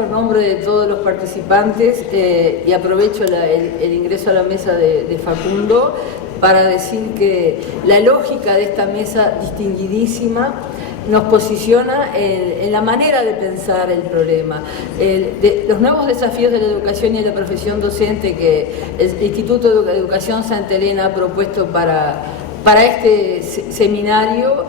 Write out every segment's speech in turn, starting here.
agradezco en nombre de todos los participantes y aprovecho el ingreso a la mesa de Facundo para decir que la lógica de esta mesa distinguidísima nos posiciona en la manera de pensar el problema. Los nuevos desafíos de la educación y de la profesión docente que el Instituto de Educación Santa Elena ha propuesto para este seminario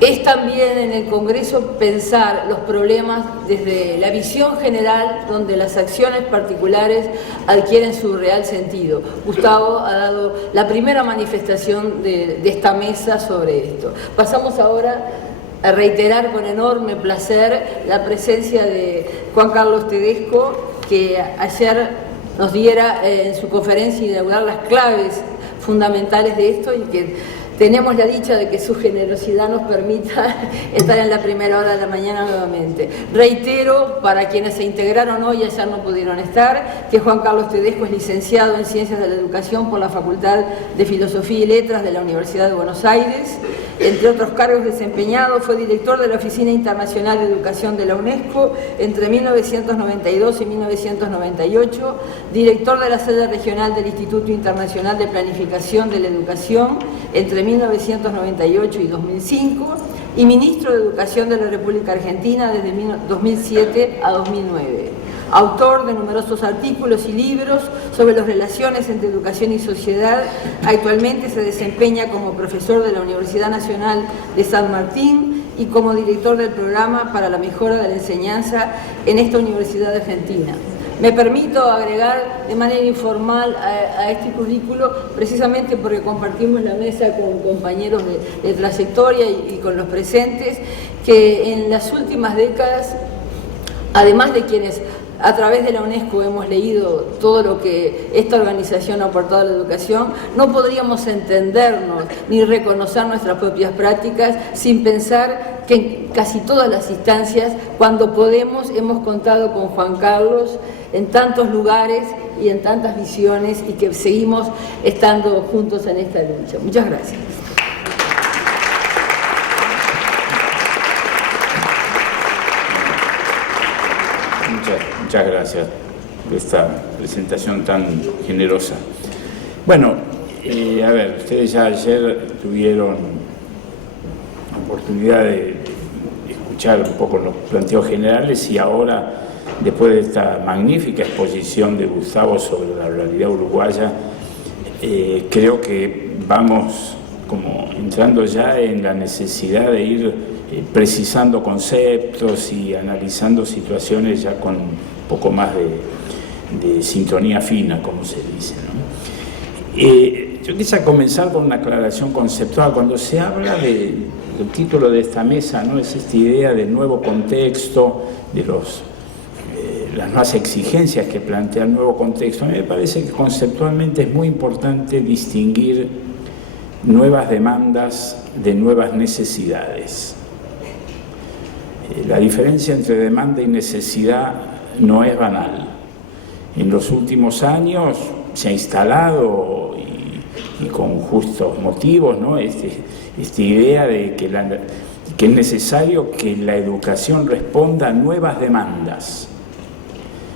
es también en el Congreso pensar los problemas desde la visión general, donde las acciones particulares adquieren su real sentido. Gustavo ha dado la primera manifestación de esta mesa sobre esto. Pasamos ahora a reiterar con enorme placer la presencia de Juan Carlos Tedesco, que ayer nos diera en su conferencia inaugural las claves fundamentales de esto y que tenemos la dicha de que su generosidad nos permita estar en la primera hora de la mañana nuevamente. Reitero, para quienes se integraron hoy y ayer no pudieron estar, que Juan Carlos Tedesco es licenciado en Ciencias de la Educación por la Facultad de Filosofía y Letras de la Universidad de Buenos Aires. Entre otros cargos desempeñados, fue director de la Oficina Internacional de Educación de la UNESCO entre 1992 y 1998, director de la sede regional del Instituto Internacional de Planificación de la Educación entre 1998 y 2005 y ministro de Educación de la República Argentina desde 2007 a 2009. Autor de numerosos artículos y libros sobre las relaciones entre educación y sociedad, actualmente se desempeña como profesor de la Universidad Nacional de San Martín y como director del programa para la mejora de la enseñanza en esta Universidad Argentina. Me permito agregar de manera informal a este currículo, precisamente porque compartimos la mesa con compañeros de trayectoria y con los presentes, que en las últimas décadas, además de quienes a través de la UNESCO hemos leído todo lo que esta organización ha aportado a la educación, no podríamos entendernos ni reconocer nuestras propias prácticas sin pensar que en casi todas las instancias, cuando podemos, hemos contado con Juan Carlos en tantos lugares y en tantas visiones y que seguimos estando juntos en esta lucha. Muchas gracias. Muchas gracias por esta presentación tan generosa. Bueno, a ver, ustedes ya ayer tuvieron la oportunidad de escuchar un poco los planteos generales y ahora, después de esta magnífica exposición de Gustavo sobre la realidad uruguaya, creo que vamos como entrando ya en la necesidad de ir precisando conceptos y analizando situaciones ya con un poco más de sintonía fina, como se dice, ¿no? Yo quisiera comenzar con una aclaración conceptual. Cuando se habla del título de esta mesa, ¿no?, es esta idea del nuevo contexto, de las nuevas exigencias que plantea el nuevo contexto. A mí me parece que conceptualmente es muy importante distinguir nuevas demandas de nuevas necesidades. La diferencia entre demanda y necesidad no es banal. En los últimos años se ha instalado, y con justos motivos, ¿no?, esta idea de que es necesario que la educación responda a nuevas demandas.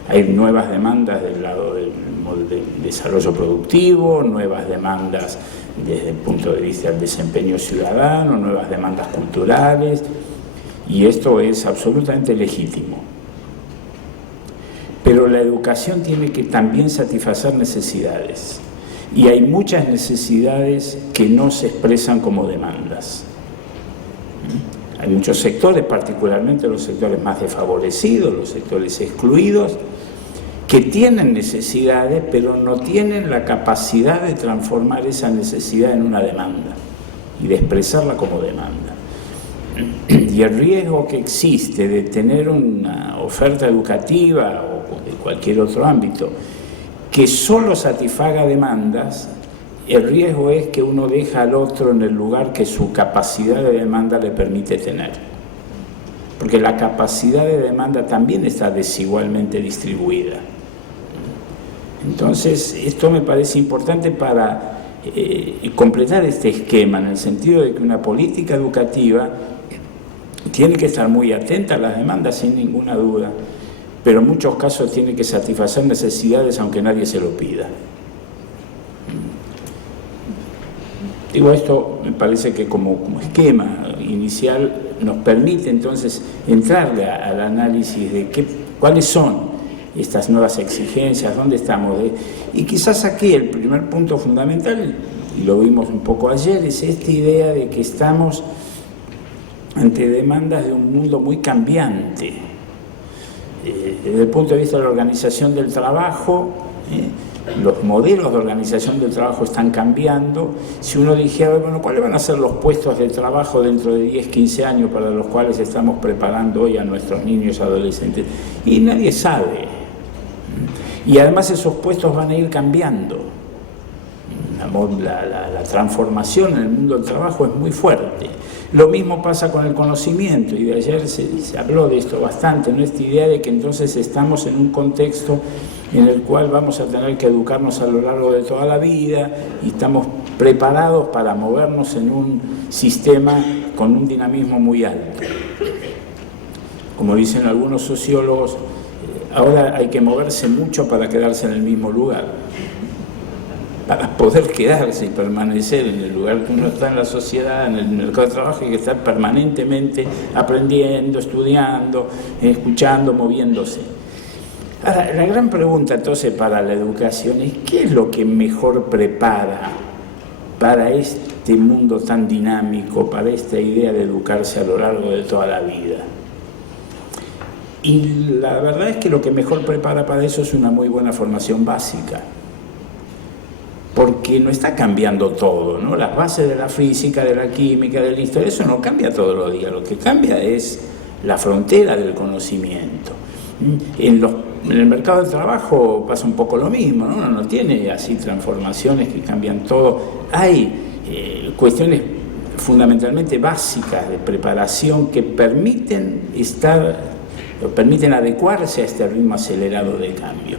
Hay nuevas demandas del lado del desarrollo productivo, nuevas demandas desde el punto de vista del desempeño ciudadano, nuevas demandas culturales, y esto es absolutamente legítimo. Pero la educación tiene que también satisfacer necesidades, y hay muchas necesidades que no se expresan como demandas. Hay muchos sectores, particularmente los sectores más desfavorecidos, los sectores excluidos, que tienen necesidades, pero no tienen la capacidad de transformar esa necesidad en una demanda y de expresarla como demanda. Y el riesgo que existe de tener una oferta educativa o de cualquier otro ámbito que solo satisfaga demandas, el riesgo es que uno deja al otro en el lugar que su capacidad de demanda le permite tener. Porque la capacidad de demanda también está desigualmente distribuida. Entonces, esto me parece importante para completar este esquema, en el sentido de que una política educativa tiene que estar muy atenta a las demandas, sin ninguna duda, pero en muchos casos tiene que satisfacer necesidades aunque nadie se lo pida. Digo, esto me parece que como esquema inicial nos permite entonces entrarle al análisis de cuáles son estas nuevas exigencias, dónde estamos. Y quizás aquí el primer punto fundamental, y lo vimos un poco ayer, es esta idea de que estamos ante demandas de un mundo muy cambiante. Desde el punto de vista de la organización del trabajo, los modelos de organización del trabajo están cambiando. Si uno dijera, bueno, ¿cuáles van a ser los puestos de trabajo dentro de 10, 15 años para los cuales estamos preparando hoy a nuestros niños y adolescentes? Y nadie sabe. Y además esos puestos van a ir cambiando. La transformación en el mundo del trabajo es muy fuerte. Lo mismo pasa con el conocimiento, y de ayer se habló de esto bastante, ¿no? Esta idea de que entonces estamos en un contexto en el cual vamos a tener que educarnos a lo largo de toda la vida y estamos preparados para movernos en un sistema con un dinamismo muy alto. Como dicen algunos sociólogos, ahora hay que moverse mucho para quedarse en el mismo lugar. Para poder quedarse y permanecer en el lugar que uno está en la sociedad, en el mercado de trabajo, hay que estar permanentemente aprendiendo, estudiando, escuchando, moviéndose. Ahora, la gran pregunta entonces para la educación es ¿qué es lo que mejor prepara para este mundo tan dinámico, para esta idea de educarse a lo largo de toda la vida? Y la verdad es que lo que mejor prepara para eso es una muy buena formación básica. Porque no está cambiando todo, ¿no? Las bases de la física, de la química, de la historia, eso no cambia todos los días. Lo que cambia es la frontera del conocimiento. En el mercado del trabajo pasa un poco lo mismo, ¿no? Uno no tiene así transformaciones que cambian todo. Hay cuestiones fundamentalmente básicas de preparación que permiten adecuarse a este ritmo acelerado de cambio.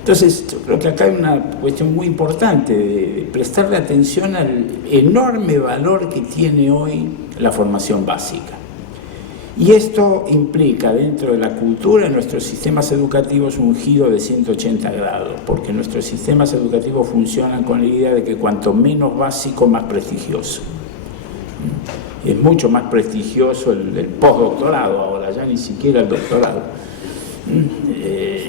Entonces, yo creo que acá hay una cuestión muy importante de prestarle atención al enorme valor que tiene hoy la formación básica. Y esto implica dentro de la cultura de nuestros sistemas educativos un giro de 180 grados, porque nuestros sistemas educativos funcionan con la idea de que cuanto menos básico, más prestigioso. Es mucho más prestigioso el postdoctorado ahora, ya ni siquiera el doctorado.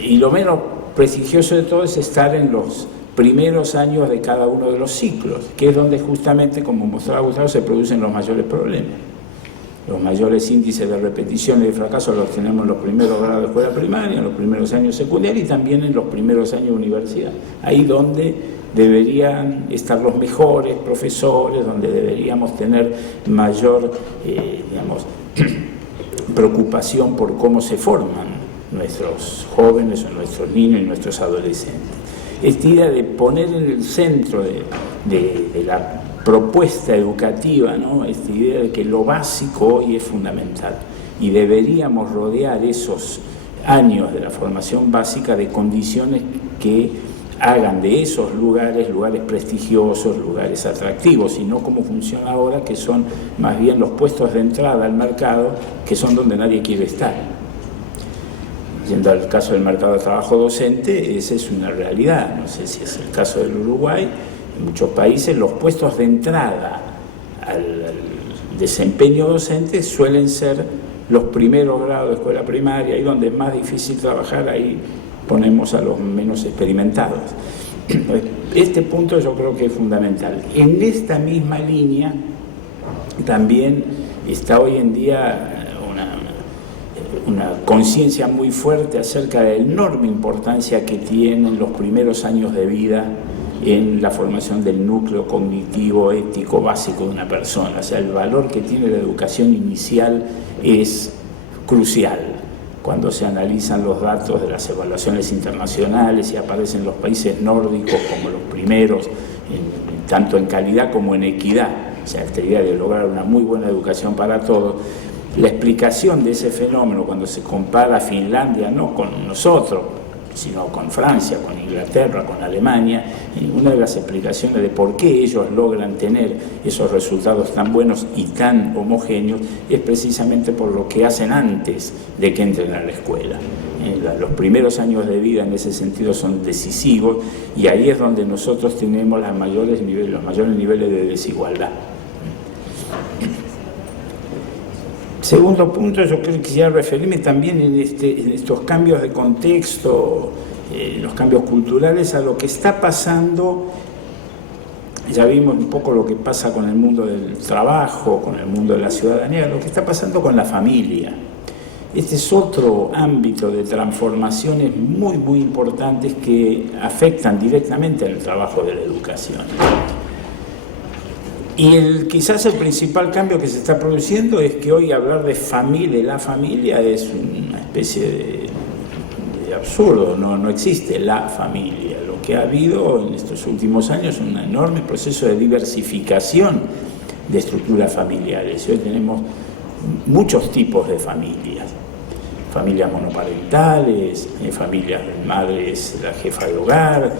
Y lo menos prestigioso de todo es estar en los primeros años de cada uno de los ciclos, que es donde justamente, como mostraba Gustavo, se producen los mayores problemas. Los mayores índices de repetición y de fracaso los tenemos en los primeros grados de escuela primaria, en los primeros años secundarios y también en los primeros años de universidad. Ahí donde deberían estar los mejores profesores, donde deberíamos tener mayor, preocupación por cómo se forman nuestros jóvenes o nuestros niños y nuestros adolescentes. Esta idea de poner en el centro de la propuesta educativa, ¿no? Esta idea de que lo básico hoy es fundamental y deberíamos rodear esos años de la formación básica de condiciones que hagan de esos lugares prestigiosos, lugares atractivos, y no como funciona ahora, que son más bien los puestos de entrada al mercado, que son donde nadie quiere estar. Yendo al caso del mercado de trabajo docente, esa es una realidad. No sé si es el caso del Uruguay. En muchos países los puestos de entrada al desempeño docente suelen ser los primeros grados de escuela primaria, y donde es más difícil trabajar, ahí ponemos a los menos experimentados. Este punto yo creo que es fundamental. En esta misma línea también está hoy en día una conciencia muy fuerte acerca de la enorme importancia que tienen los primeros años de vida en la formación del núcleo cognitivo, ético, básico de una persona. O sea, el valor que tiene la educación inicial es crucial. Cuando se analizan los datos de las evaluaciones internacionales y aparecen los países nórdicos como los primeros, tanto en calidad como en equidad, o sea, esta idea de lograr una muy buena educación para todos. La explicación de ese fenómeno cuando se compara a Finlandia, no con nosotros, sino con Francia, con Inglaterra, con Alemania, y una de las explicaciones de por qué ellos logran tener esos resultados tan buenos y tan homogéneos es precisamente por lo que hacen antes de que entren a la escuela. Los primeros años de vida en ese sentido son decisivos, y ahí es donde nosotros tenemos los mayores niveles de desigualdad. Segundo punto, yo creo que quisiera referirme también en estos cambios de contexto, los cambios culturales, a lo que está pasando. Ya vimos un poco lo que pasa con el mundo del trabajo, con el mundo de la ciudadanía, lo que está pasando con la familia. Este es otro ámbito de transformaciones muy, muy importantes que afectan directamente al trabajo de la educación. Y quizás el principal cambio que se está produciendo es que hoy hablar de la familia es una especie de absurdo, no existe la familia. Lo que ha habido en estos últimos años es un enorme proceso de diversificación de estructuras familiares. Hoy tenemos muchos tipos de familias monoparentales, familias de madres, la jefa de hogar,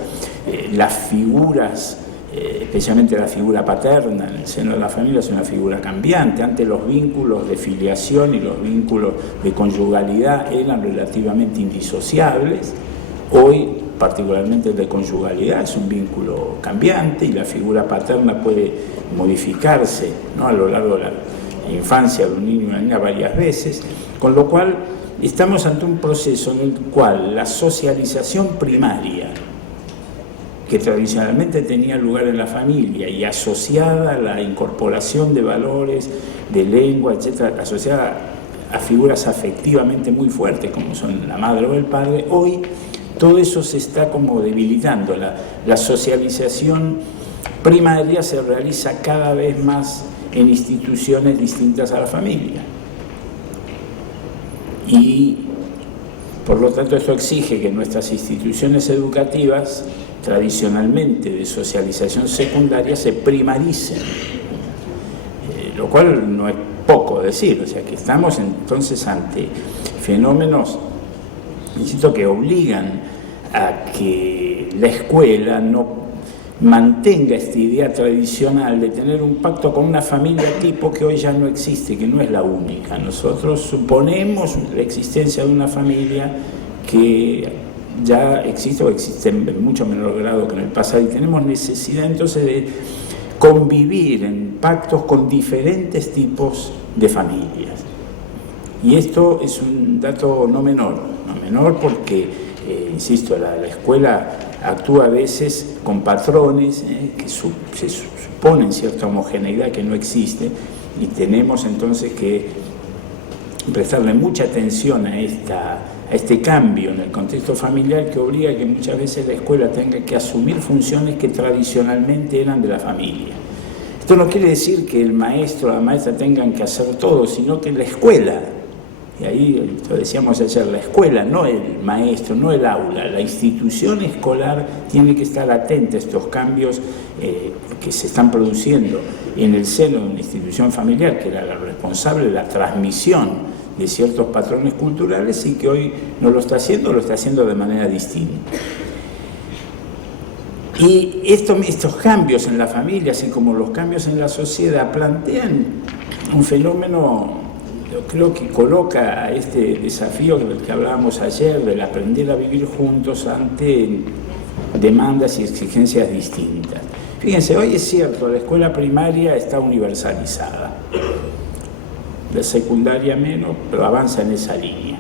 las figuras, especialmente la figura paterna en el seno de la familia es una figura cambiante. Antes los vínculos de filiación y los vínculos de conyugalidad eran relativamente indisociables. Hoy, particularmente el de conyugalidad, es un vínculo cambiante, y la figura paterna puede modificarse, ¿no?, a lo largo de la infancia de un niño y una niña varias veces, con lo cual estamos ante un proceso en el cual la socialización primaria, que tradicionalmente tenía lugar en la familia y asociada a la incorporación de valores, de lengua, etc., asociada a figuras afectivamente muy fuertes como son la madre o el padre, hoy todo eso se está como debilitando. La socialización primaria se realiza cada vez más en instituciones distintas a la familia. Y por lo tanto esto exige que nuestras instituciones educativas, tradicionalmente de socialización secundaria, se primaricen, lo cual no es poco decir. O sea que estamos entonces ante fenómenos, insisto, que obligan a que la escuela no mantenga esta idea tradicional de tener un pacto con una familia tipo que hoy ya no existe, que no es la única. Nosotros suponemos la existencia de una familia que ya existe o existe en mucho menor grado que en el pasado, y tenemos necesidad entonces de convivir en pactos con diferentes tipos de familias. Y esto es un dato no menor porque, insisto, la escuela actúa a veces con patrones que se suponen cierta homogeneidad que no existe, y tenemos entonces que prestarle mucha atención a este cambio en el contexto familiar, que obliga a que muchas veces la escuela tenga que asumir funciones que tradicionalmente eran de la familia. Esto no quiere decir que el maestro o la maestra tengan que hacer todo, sino que la escuela, y ahí lo decíamos ayer, la escuela, no el maestro, no el aula, la institución escolar tiene que estar atenta a estos cambios que se están produciendo en el seno de una institución familiar, que era la responsable de la transmisión de ciertos patrones culturales, y que hoy no lo está haciendo de manera distinta. Y estos cambios en la familia, así como los cambios en la sociedad, plantean un fenómeno, yo creo que coloca a este desafío del que hablábamos ayer, del aprender a vivir juntos ante demandas y exigencias distintas. Fíjense, hoy es cierto, la escuela primaria está universalizada, la secundaria menos, pero avanza en esa línea.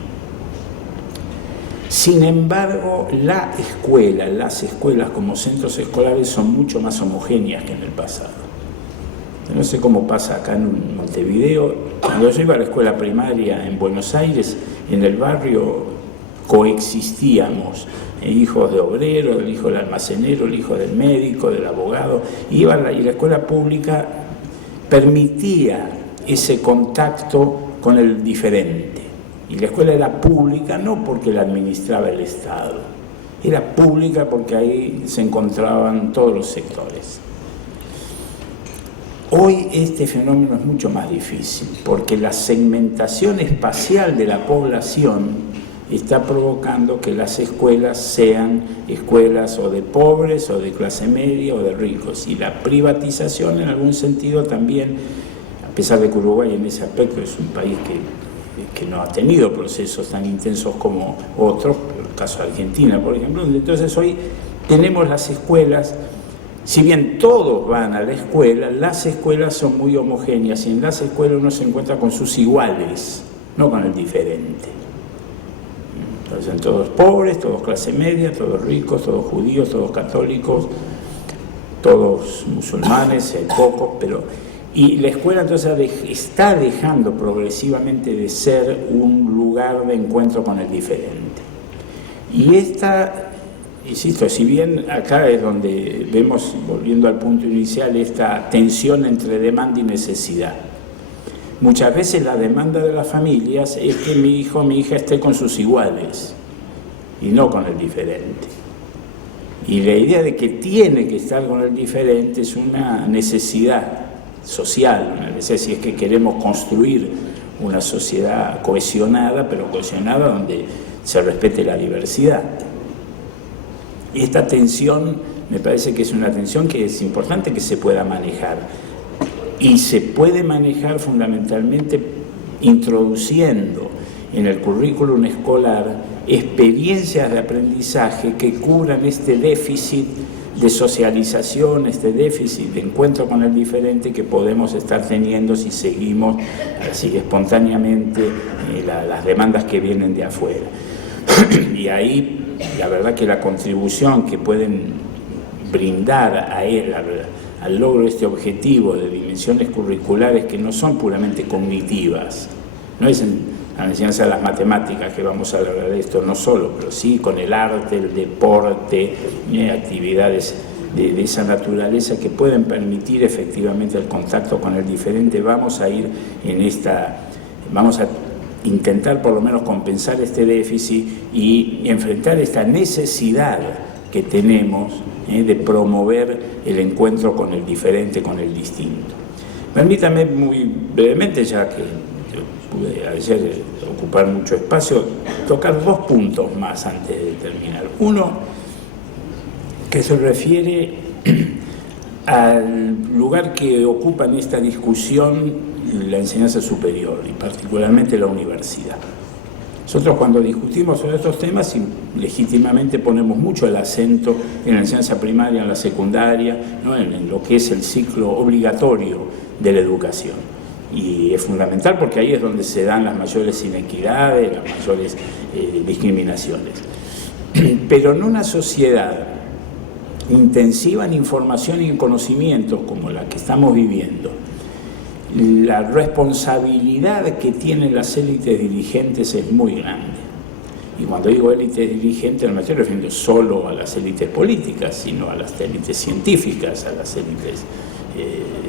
Sin embargo, las escuelas como centros escolares son mucho más homogéneas que en el pasado. No sé cómo pasa acá en Montevideo. Cuando yo iba a la escuela primaria en Buenos Aires, en el barrio coexistíamos, hijos de obrero, el hijo del almacenero, el hijo del médico, del abogado, y la escuela pública permitía ese contacto con el diferente. Y la escuela era pública no porque la administraba el Estado, era pública porque ahí se encontraban todos los sectores. Hoy este fenómeno es mucho más difícil, porque la segmentación espacial de la población está provocando que las escuelas sean escuelas o de pobres o de clase media o de ricos. Y la privatización en algún sentido también, a pesar de que Uruguay en ese aspecto es un país que no ha tenido procesos tan intensos como otros, el caso de Argentina, por ejemplo, entonces hoy tenemos las escuelas. Si bien todos van a la escuela, las escuelas son muy homogéneas y en las escuelas uno se encuentra con sus iguales, no con el diferente. Entonces son todos pobres, todos clase media, todos ricos, todos judíos, todos católicos, todos musulmanes, pocos, pero... Y la escuela entonces está dejando progresivamente de ser un lugar de encuentro con el diferente. Y esta... Insisto, si bien acá es donde vemos, volviendo al punto inicial, esta tensión entre demanda y necesidad. Muchas veces la demanda de las familias es que mi hijo o mi hija esté con sus iguales y no con el diferente. Y la idea de que tiene que estar con el diferente es una necesidad social, una necesidad si es que queremos construir una sociedad cohesionada, pero cohesionada donde se respete la diversidad. Esta tensión me parece que es una tensión que es importante que se pueda manejar y se puede manejar fundamentalmente introduciendo en el currículum escolar experiencias de aprendizaje que cubran este déficit de socialización, este déficit de encuentro con el diferente que podemos estar teniendo si seguimos así espontáneamente las demandas que vienen de afuera. Y ahí la verdad que la contribución que pueden brindar a él al logro de este objetivo de dimensiones curriculares que no son puramente cognitivas, no es en la enseñanza de las matemáticas que vamos a hablar de esto, no solo, pero sí con el arte, el deporte, actividades de esa naturaleza que pueden permitir efectivamente el contacto con el diferente. Vamos a intentar por lo menos compensar este déficit y enfrentar esta necesidad que tenemos de promover el encuentro con el diferente, con el distinto. Permítame muy brevemente, ya que yo pude ayer ocupar mucho espacio, tocar dos puntos más antes de terminar. Uno, que se refiere al lugar que ocupa en esta discusión la enseñanza superior y particularmente la universidad. Nosotros cuando discutimos sobre estos temas legítimamente ponemos mucho el acento en la enseñanza primaria, en la secundaria, ¿no? en lo que es el ciclo obligatorio de la educación. Y es fundamental porque ahí es donde se dan las mayores inequidades, las mayores discriminaciones. Pero en una sociedad intensiva en información y en conocimientos como la que estamos viviendo, la responsabilidad que tienen las élites dirigentes es muy grande. Y cuando digo élites dirigentes no me estoy refiriendo solo a las élites políticas, sino a las élites científicas, a las élites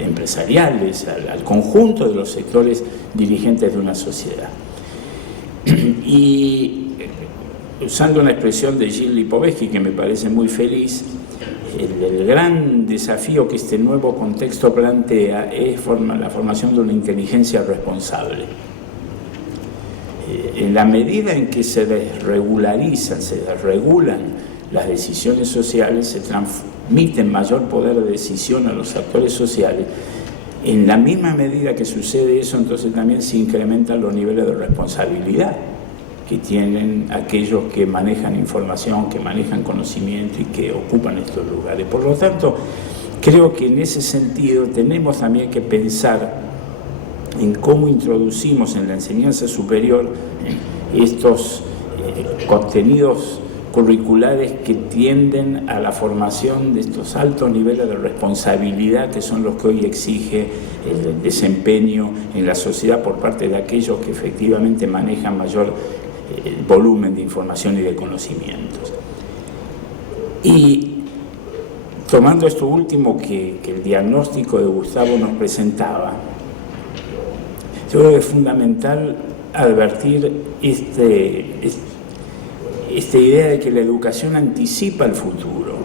empresariales, al conjunto de los sectores dirigentes de una sociedad. Y usando una expresión de Gilles Lipovetsky que me parece muy feliz, el gran desafío que este nuevo contexto plantea es la formación de una inteligencia responsable. En la medida en que se desregularizan, se desregulan las decisiones sociales, se transmiten mayor poder de decisión a los actores sociales. En la misma medida que sucede eso, entonces también se incrementan los niveles de responsabilidad que tienen aquellos que manejan información, que manejan conocimiento y que ocupan estos lugares. Por lo tanto, creo que en ese sentido tenemos también que pensar en cómo introducimos en la enseñanza superior estos contenidos curriculares que tienden a la formación de estos altos niveles de responsabilidad que son los que hoy exige el desempeño en la sociedad por parte de aquellos que efectivamente manejan mayor volumen de información y de conocimientos. Y tomando esto último que el diagnóstico de Gustavo nos presentaba, yo creo que es fundamental advertir esta idea de que la educación anticipa el futuro.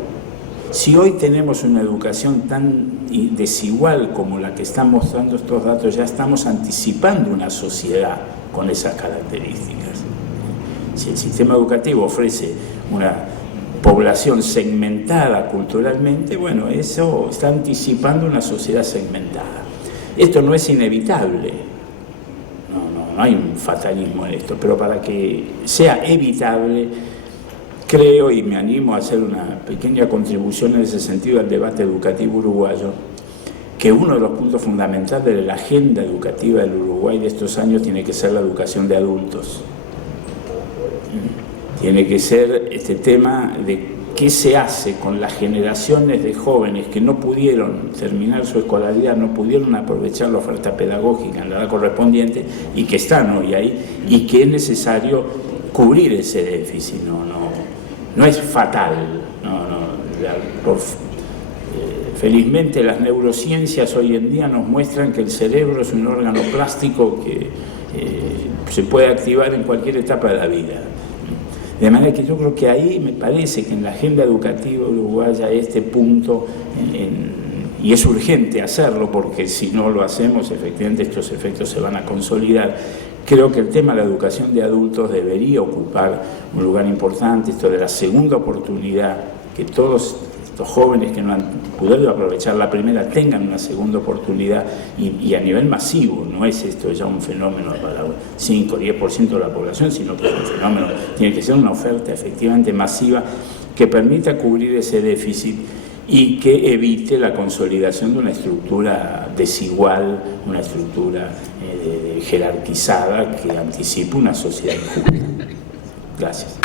Si hoy tenemos una educación tan desigual como la que están mostrando estos datos, ya estamos anticipando una sociedad con esas características. Si el sistema educativo ofrece una población segmentada culturalmente, bueno, eso está anticipando una sociedad segmentada. Esto no es inevitable, no hay un fatalismo en esto, pero para que sea evitable, creo y me animo a hacer una pequeña contribución en ese sentido al debate educativo uruguayo, que uno de los puntos fundamentales de la agenda educativa del Uruguay de estos años tiene que ser la educación de adultos. Tiene que ser este tema de qué se hace con las generaciones de jóvenes que no pudieron terminar su escolaridad, no pudieron aprovechar la oferta pedagógica en la edad correspondiente y que están hoy ahí, y que es necesario cubrir ese déficit. No es fatal. Felizmente las neurociencias hoy en día nos muestran que el cerebro es un órgano plástico que se puede activar en cualquier etapa de la vida. De manera que yo creo que ahí me parece que en la agenda educativa uruguaya este punto, y es urgente hacerlo porque si no lo hacemos efectivamente estos efectos se van a consolidar, creo que el tema de la educación de adultos debería ocupar un lugar importante, esto de la segunda oportunidad, que todos estos jóvenes que no han podido aprovechar la primera tengan una segunda oportunidad y a nivel masivo. No es esto ya un fenómeno para 5 o 10% de la población, sino que es un fenómeno, tiene que ser una oferta efectivamente masiva que permita cubrir ese déficit y que evite la consolidación de una estructura desigual, una estructura jerarquizada que anticipa una sociedad injusta. Gracias.